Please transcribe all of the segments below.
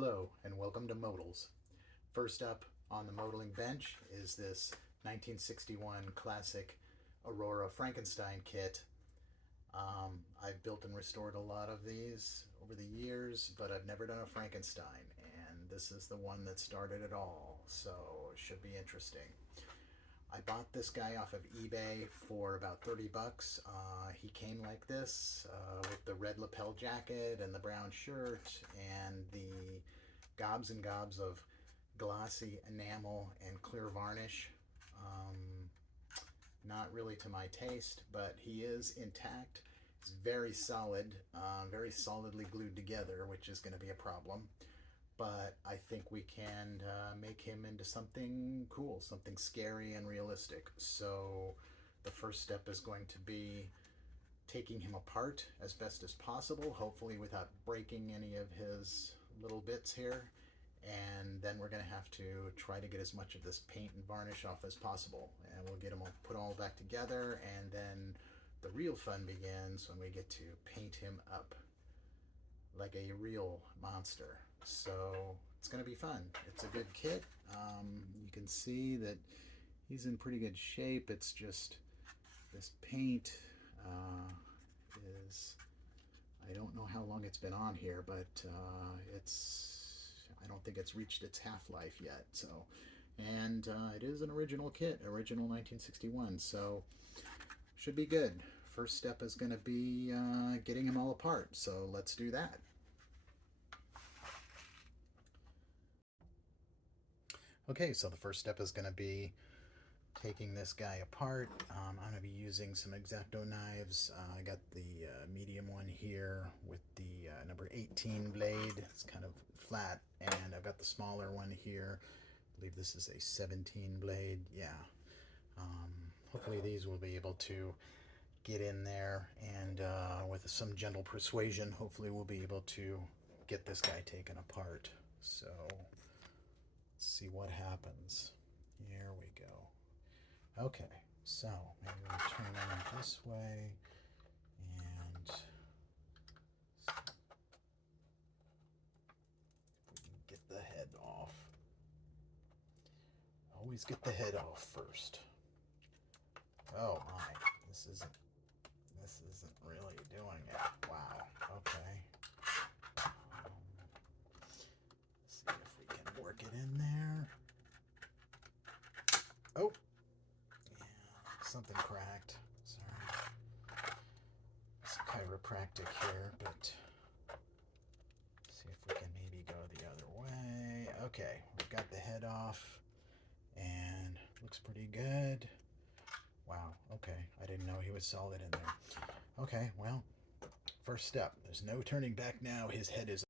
Hello and welcome to Modals. First up on the modeling bench is this 1961 classic Aurora Frankenstein kit. I've built and restored a lot of these over the years, but I've never done a Frankenstein, and this is the one that started it all, so it should be interesting. I bought this guy off of eBay for about 30 bucks. He came like this with the red lapel jacket and the brown shirt and the gobs and gobs of glossy enamel and clear varnish. Not really to my taste, but he is intact. It's very solid, very solidly glued together, which is going to be a problem. But I think we can make him into something cool, something scary and realistic. So the first step is going to be taking him apart as best as possible, hopefully without breaking any of his little bits here. And then we're going to have to try to get as much of this paint and varnish off as possible. And we'll get him all put all back together, and then the real fun begins when we get to paint him up like a real monster. So it's going to be fun. It's a good kit. You can see that he's in pretty good shape. It's just this paint is, I don't know how long it's been on here, but I don't think it's reached its half-life yet. So, and it is an original kit, original 1961. So should be good. First step is going to be getting them all apart. So let's do that. Okay, so the first step is going to be taking this guy apart. I'm going to be using some X-Acto knives. I got the medium one here with the number 18 blade. It's kind of flat, and I've got the smaller one here. I believe this is a 17 blade. Yeah. Hopefully these will be able to get in there, and with some gentle persuasion, hopefully we'll be able to get this guy taken apart. So let's see what happens. Here we go. Okay, so maybe we'll turn him this way, and we can get the head off. Always get the head off first. Oh my, this isn't really doing it. Wow, okay. See if we can work it in there. Oh, yeah, something cracked. Sorry. It's chiropractic here, but see if we can maybe go the other way. Okay, we've got the head off, and looks pretty good. Wow, okay, I didn't know he was solid in there. Okay, well, first step. There's no turning back now. His head is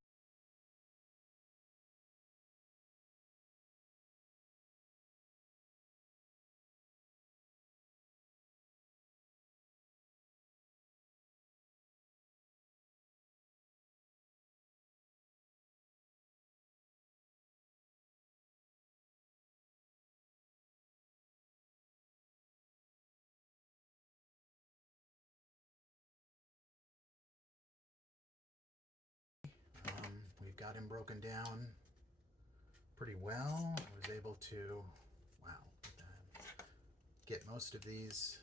we've got him broken down pretty well. I was able to, wow, get most of these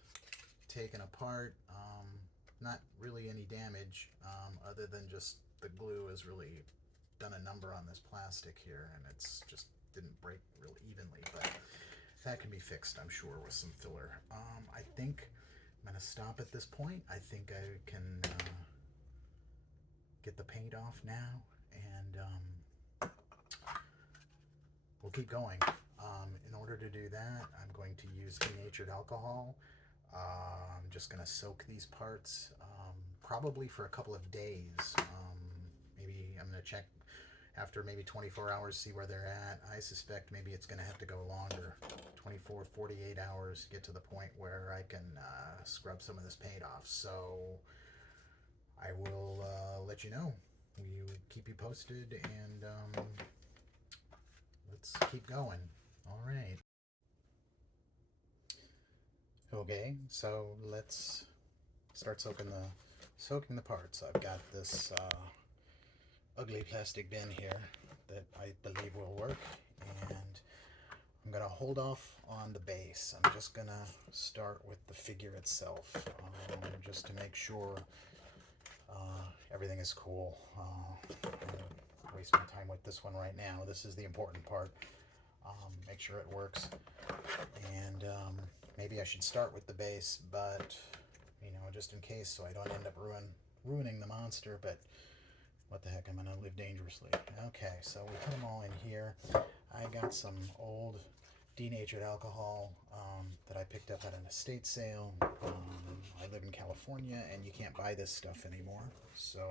taken apart. Not really any damage, other than just the glue has really done a number on this plastic here, and it's just didn't break real evenly, but that can be fixed, I'm sure, with some filler. I think I'm going to stop at this point. I think I can get the paint off now, and we'll keep going. In order to do that, I'm going to use denatured alcohol. I'm just going to soak these parts probably for a couple of days. Maybe I'm going to check after maybe 24 hours, see where they're at. I suspect maybe it's going to have to go longer, 24, 48 hours to get to the point where I can scrub some of this paint off. So I will let you know. We keep you posted, and let's keep going. All right. Okay, so let's start soaking the parts. I've got this ugly plastic bin here. that I believe will work, and I'm going to hold off on the base. I'm just going to start with the figure itself, just to make sure everything is cool. I'm wasting time with this one right now. This is the important part. Make sure it works, and maybe I should start with the base, but just in case, so I don't end up ruining the monster. But what the heck, I'm gonna live dangerously. Okay, so we put them all in here. I got some old denatured alcohol that I picked up at an estate sale. I live in California, and you can't buy this stuff anymore. So,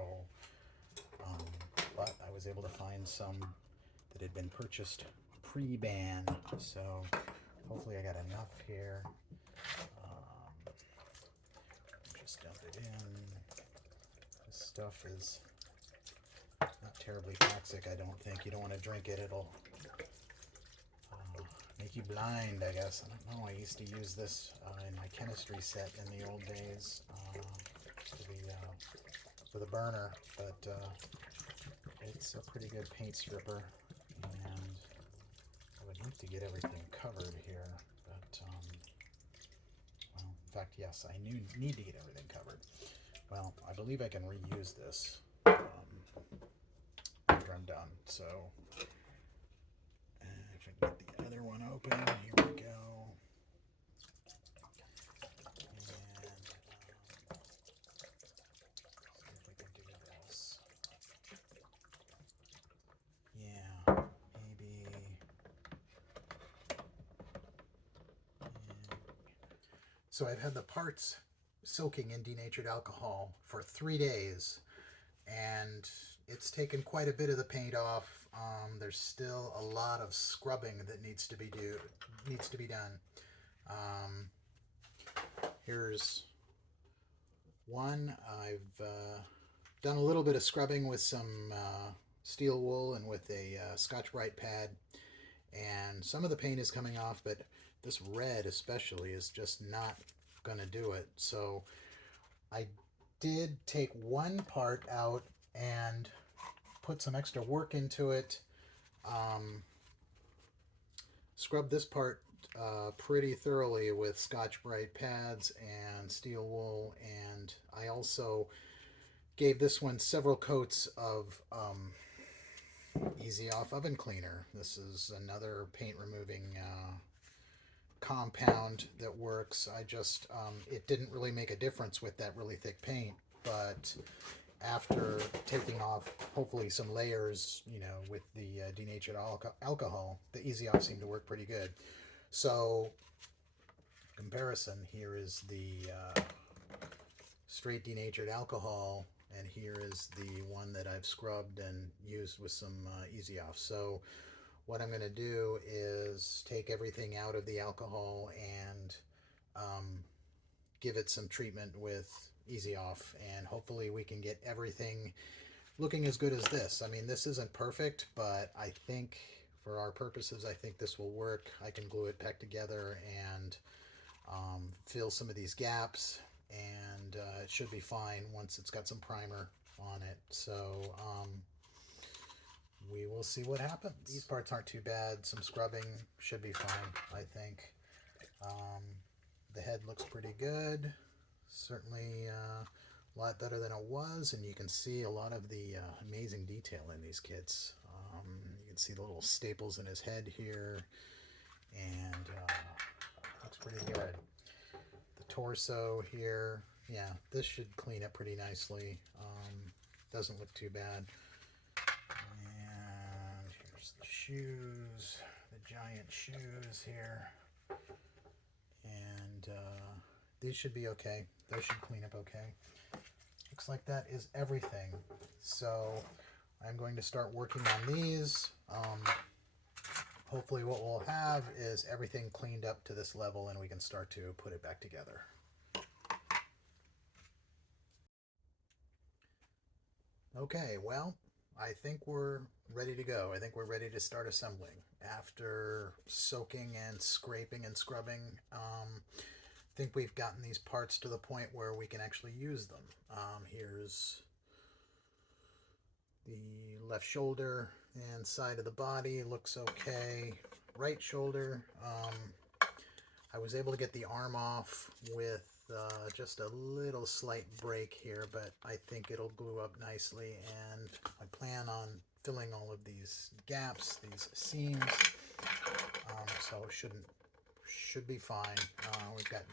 but I was able to find some that had been purchased pre-ban. So hopefully I got enough here. Just dump it in. This stuff is not terribly toxic, I don't think. You don't want to drink it. It'll make you blind, I guess. I don't know. I used to use this in my chemistry set in the old days with a burner, but it's a pretty good paint stripper, and I would like to get everything covered here, but well, in fact, yes, I need to get everything covered. Well, I believe I can reuse this after I'm done. So if I get the other one open, here we go. And see if we can do this. Yeah, maybe. So I've had the parts soaking in denatured alcohol for 3 days, and it's taken quite a bit of the paint off. There's still a lot of scrubbing that needs to be done. Here's one. I've done a little bit of scrubbing with some steel wool and with a Scotch-Brite pad, and some of the paint is coming off, but this red especially is just not going to do it. So I did take one part out and put some extra work into it. Scrubbed this part pretty thoroughly with Scotch-Brite pads and steel wool, and I also gave this one several coats of Easy Off oven cleaner. This is another paint removing compound that works. I just it didn't really make a difference with that really thick paint, but after taking off hopefully some layers, with the denatured alcohol, the Easy Off seemed to work pretty good. So comparison, here is the straight denatured alcohol, and here is the one that I've scrubbed and used with some Easy Off. So what I'm going to do is take everything out of the alcohol and give it some treatment with Easy Off, and hopefully we can get everything looking as good as this. I mean, this isn't perfect, but I think for our purposes, I think this will work. I can glue it back together and fill some of these gaps, and it should be fine once it's got some primer on it. So we will see what happens. These parts aren't too bad. Some scrubbing should be fine, I think. The head looks pretty good. Certainly a lot better than it was, and you can see a lot of the amazing detail in these kits. You can see the little staples in his head here, and looks pretty good. The torso here, yeah, this should clean up pretty nicely. Doesn't look too bad. And here's the shoes, the giant shoes here, and these should be okay. Those should clean up okay. Looks like that is everything. So I'm going to start working on these. Hopefully what we'll have is everything cleaned up to this level, and we can start to put it back together. Okay, well, I think we're ready to go. I think we're ready to start assembling. After soaking and scraping and scrubbing, I think we've gotten these parts to the point where we can actually use them. Here's the left shoulder, And side of the body looks okay. Right shoulder, I was able to get the arm off with just a little slight break here, but I think it'll glue up nicely, and I plan on filling all of these gaps, these seams, so should be fine. We've got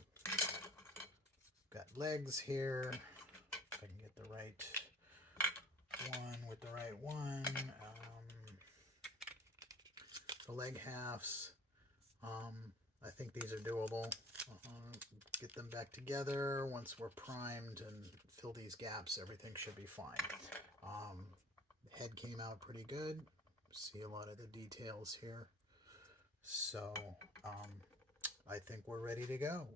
legs here. If I can get the right one with the right one. The leg halves. I think these are doable. Get them back together once we're primed and fill these gaps. Everything should be fine. The head came out pretty good. See a lot of the details here. So I think we're ready to go.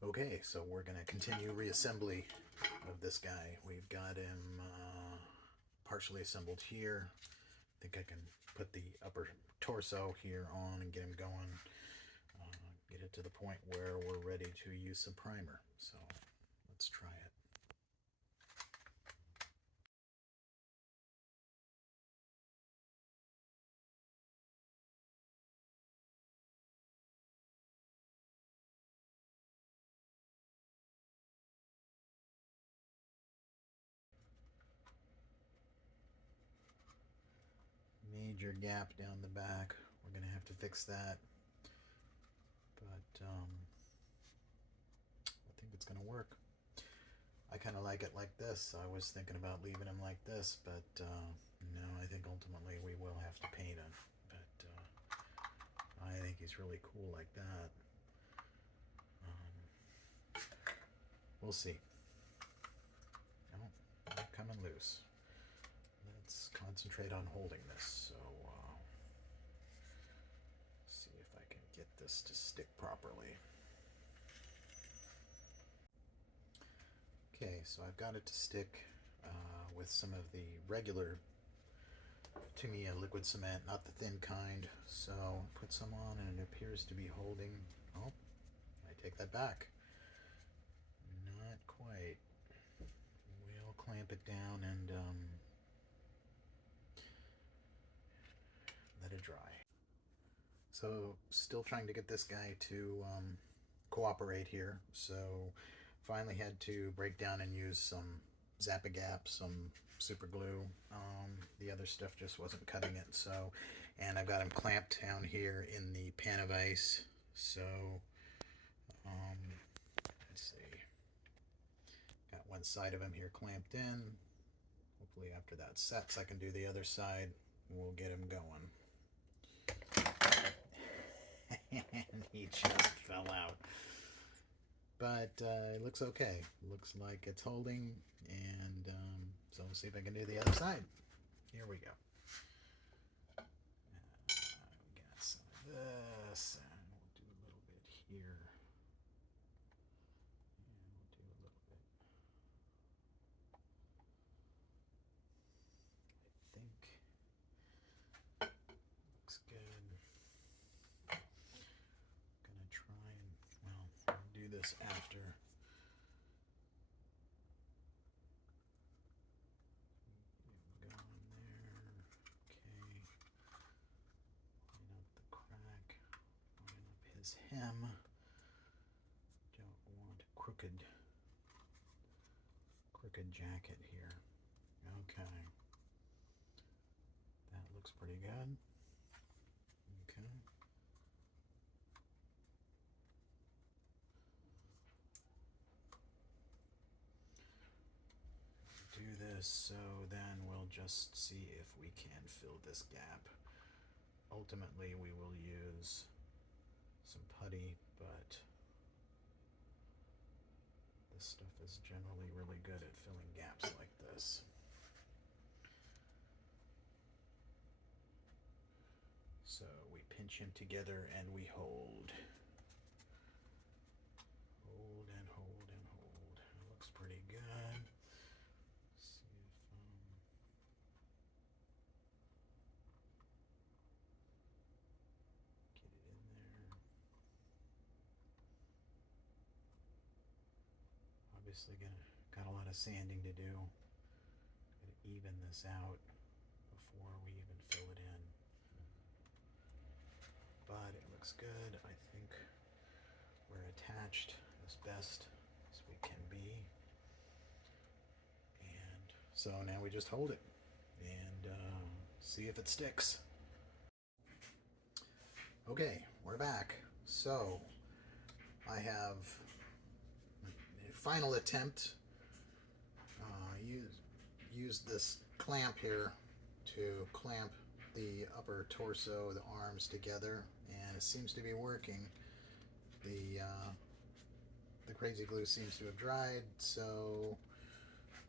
Okay, so we're going to continue reassembly of this guy. We've got him partially assembled here. I think I can put the upper torso here on and get him going. Get it to the point where we're ready to use some primer. So let's try it. Major gap down the back. We're going to have to fix that. But I think it's going to work. I kind of like it like this. I was thinking about leaving him like this, but no, I think ultimately we will have to paint him. But I think he's really cool like that. We'll see. No, not coming loose. Let's concentrate on holding this. So see if I can get this to stick properly. Okay, so I've got it to stick with some of the regular Tamiya liquid cement, not the thin kind. So put some on and it appears to be holding. Oh, I take that back. Not quite. We'll clamp it down and let it dry. So still trying to get this guy to cooperate here. So finally had to break down and use some Zap-A-Gap, some super glue. The other stuff just wasn't cutting it. So, and I've got him clamped down here in the pan of ice. So let's see. Got one side of him here clamped in. Hopefully after that sets, I can do the other side. We'll get him going. And he just fell out. But it looks okay. Looks like it's holding, and so we'll see if I can do the other side. Here we go. We got some of this, and we'll do a little bit here. And we'll do a little bit. I think looks good. Gonna try and, well, I'll do this after. Go in there. Okay. Line up the crack. Line up his hem. Don't want crooked jacket here. Okay. That looks pretty good. Okay. Do this, so then we'll just see if we can fill this gap. Ultimately, we will use some putty, but this stuff is generally really good at filling gaps like this. So we pinch him together and we hold. Hold and hold and hold. It looks pretty good. See if Obviously got a lot of sanding to do. Gotta even this out before we even fill it in. But it looks good. I think we're attached as best as we can be. And so now we just hold it and see if it sticks. Okay, we're back. So I have a final attempt. Used this clamp here to clamp the upper torso, the arms together, and it seems to be working. The crazy glue seems to have dried, so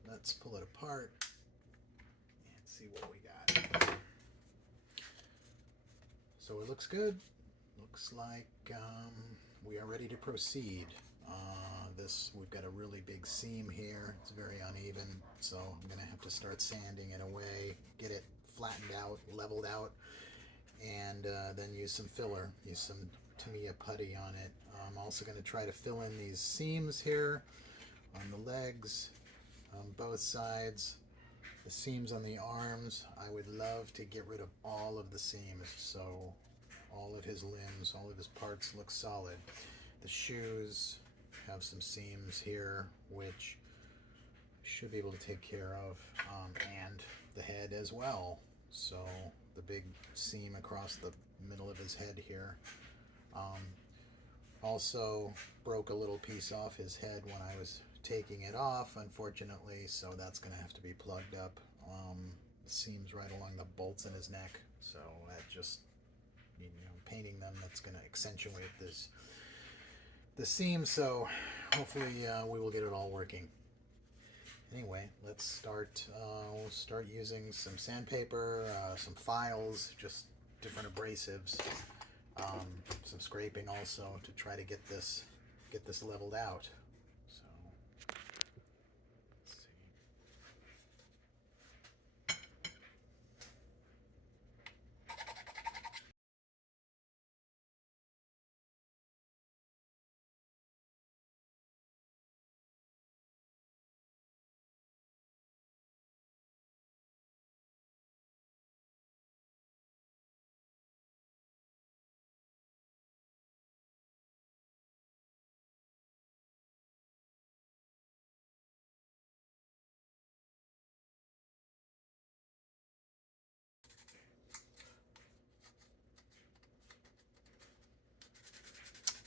let's pull it apart and see what we got. So it looks good. Looks like we are ready to proceed. We've got a really big seam here. It's very uneven, so I'm gonna have to start sanding it away, get it flattened out, leveled out, and then use some filler, use some Tamiya putty on it. I'm also going to try to fill in these seams here on the legs, on both sides, the seams on the arms. I would love to get rid of all of the seams, so all of his limbs, all of his parts look solid. The shoes have some seams here, which I should be able to take care of, and the head as well. So the big seam across the middle of his head here. Also broke a little piece off his head when I was taking it off, unfortunately, so that's going to have to be plugged up. Seams right along the bolts in his neck, so that just, painting them, that's going to accentuate the seam, so hopefully we will get it all working. Anyway, let's start. We'll start using some sandpaper, some files, just different abrasives, some scraping also to try to get this leveled out. So let's see.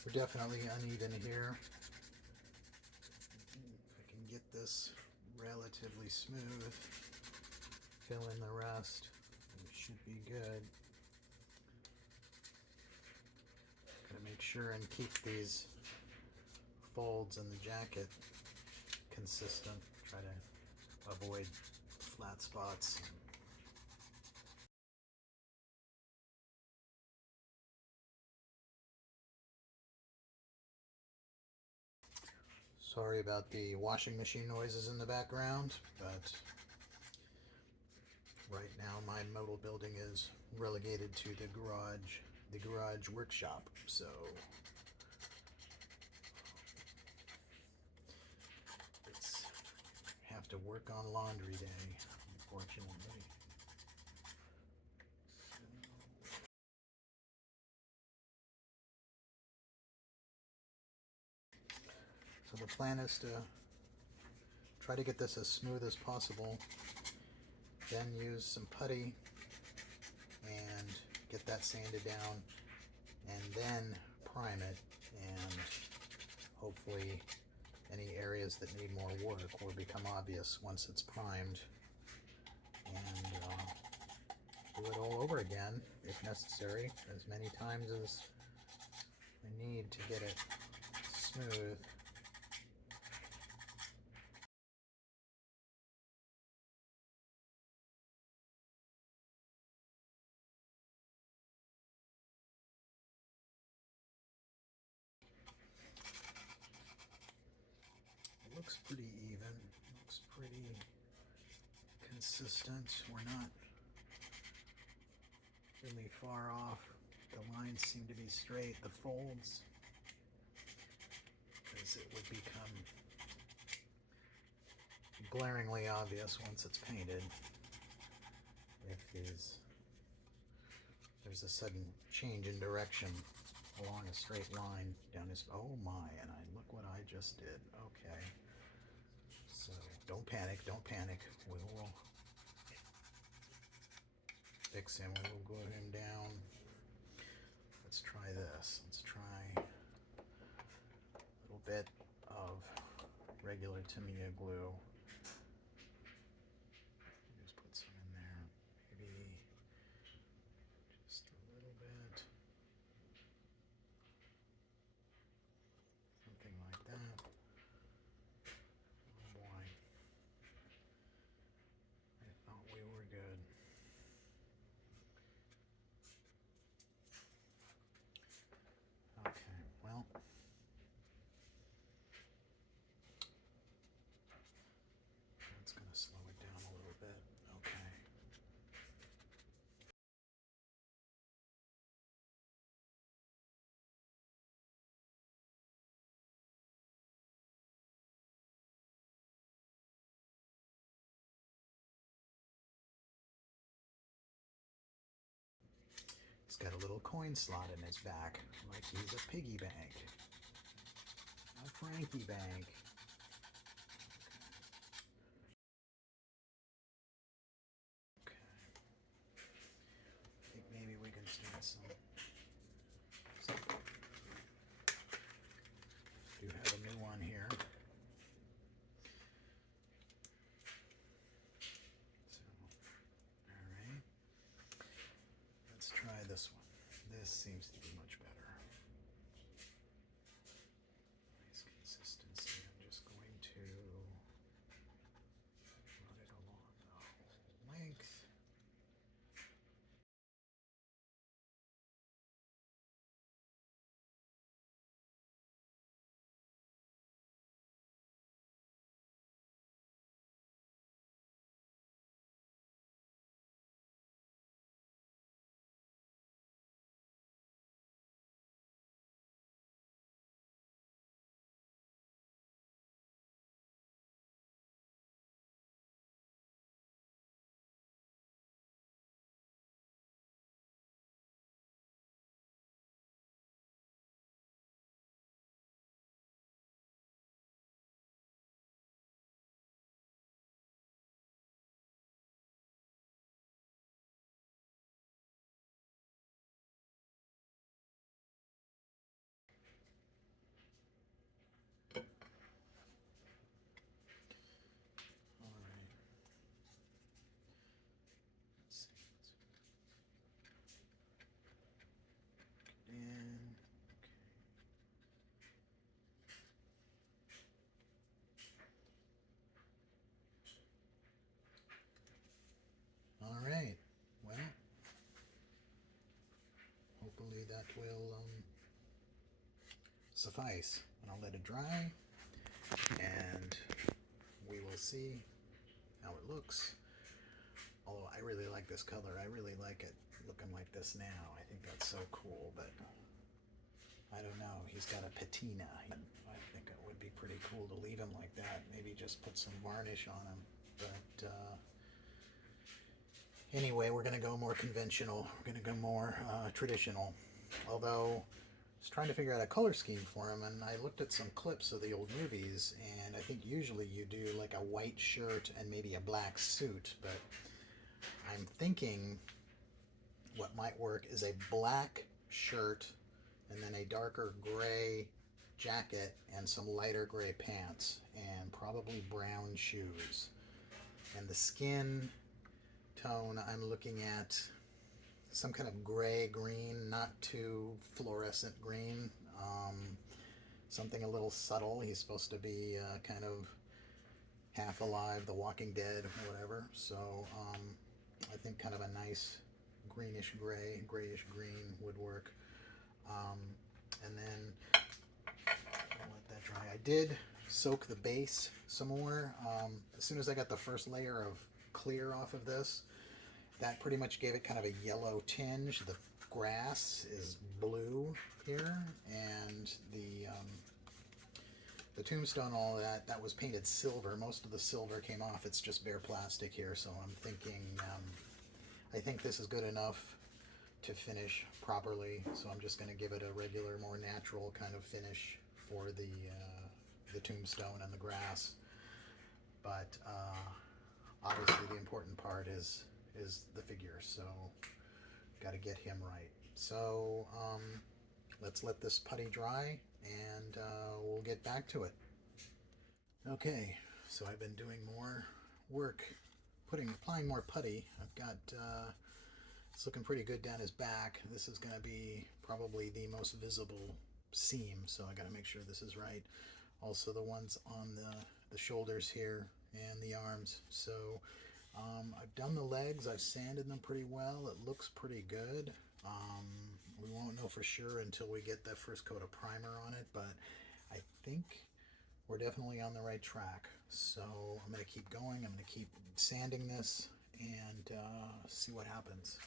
We're definitely uneven here. If I can get this relatively smooth, fill in the rest, it should be good. Gotta make sure and keep these folds in the jacket consistent. Try to avoid flat spots. Sorry about the washing machine noises in the background, but right now my modal building is relegated to the garage workshop, so it's have to work on laundry day, unfortunately. So the plan is to try to get this as smooth as possible, then use some putty and get that sanded down, and then prime it, and hopefully any areas that need more work will become obvious once it's primed, and do it all over again if necessary, as many times as we need to get it smooth. Looks pretty even, looks pretty consistent. We're not really far off. The lines seem to be straight. The folds, as it would become glaringly obvious once it's painted if there's a sudden change in direction along a straight line down his, oh my, and look what I just did. Okay, so don't panic, we will fix him, we will glue him down. Let's try this, let's try a little bit of regular Tamiya glue. Just put some in there, maybe just a little bit, something like that. Oh boy, I thought we were good. Okay, well, that's going to slow it down a little bit. Okay. He's got a little coin slot in his back, like he's a piggy bank. A Frankie bank. Okay. I think maybe we can start some. Do have a new one here. So, all right. Let's try this one. This seems to be much better. Nice consistency. I'm just going to run it along the whole length. All right. Let's see. And all right. Well, hopefully that will suffice. And I'll let it dry, and we will see how it looks. Although I really like this color, I really like it looking like this now. I think that's so cool, but I don't know. He's got a patina. I think it would be pretty cool to leave him like that. Maybe just put some varnish on him. But anyway, we're going to go more conventional. We're going to go more traditional. Although I was trying to figure out a color scheme for him, and I looked at some clips of the old movies, and I think usually you do like a white shirt and maybe a black suit, but I'm thinking what might work is a black shirt and then a darker gray jacket and some lighter gray pants and probably brown shoes. And the skin tone, I'm looking at some kind of gray green, not too fluorescent green, something a little subtle. He's supposed to be kind of half alive, The Walking Dead, or whatever. So I think kind of a nice greenish gray, grayish green would work. And then I'll let that dry. I did soak the base some more. As soon as I got the first layer of clear off of this, that pretty much gave it kind of a yellow tinge. The grass is blue here, and the The tombstone, all that was painted silver. Most of the silver came off. It's just bare plastic here, so I'm thinking, I think this is good enough to finish properly. So I'm just going to give it a regular, more natural kind of finish for the tombstone and the grass. But obviously, the important part is the figure. So got to get him right. So let's let this putty dry, and we'll get back to it. Okay, so I've been doing more work, applying more putty. I've got it's looking pretty good down his back. This is going to be probably the most visible seam, so I got to make sure this is right. Also the ones on the shoulders here and the arms. So I've done the legs. I've sanded them pretty well. It looks pretty good. We won't know for sure until we get that first coat of primer on it, but I think we're definitely on the right track. So I'm going to keep going. I'm going to keep sanding this and see what happens.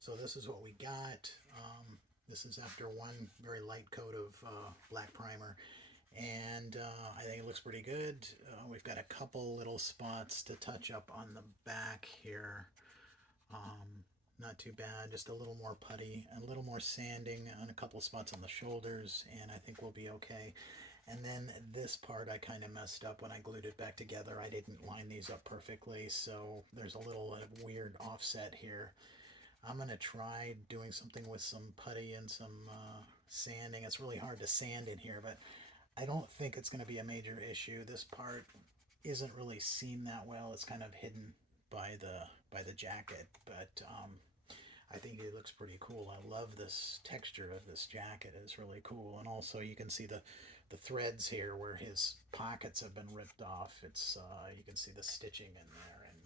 So this is what we got. This is after one very light coat of black primer, and I think it looks pretty good. We've got a couple little spots to touch up on the back here. Not too bad, just a little more putty, a little more sanding on a couple spots on the shoulders, and I think we'll be okay. And then this part I kind of messed up when I glued it back together. I didn't line these up perfectly, so there's a little weird offset here. I'm going to try doing something with some putty and some sanding. It's really hard to sand in here, but I don't think it's going to be a major issue. This part isn't really seen that well. It's kind of hidden by the jacket, but I think it looks pretty cool. I love this texture of this jacket. It's really cool. And also you can see the threads here where his pockets have been ripped off. It's you can see the stitching in there, and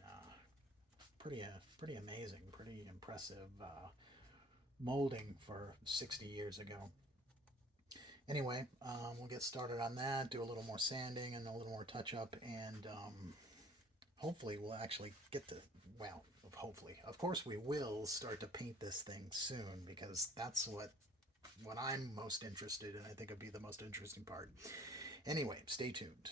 pretty amazing, pretty impressive molding for 60 years ago. Anyway, we'll get started on that, do a little more sanding and a little more touch up, and hopefully we'll actually get to, well, hopefully, of course we will start to paint this thing soon, because that's what I'm most interested in. I think it'd be the most interesting part. Anyway, stay tuned.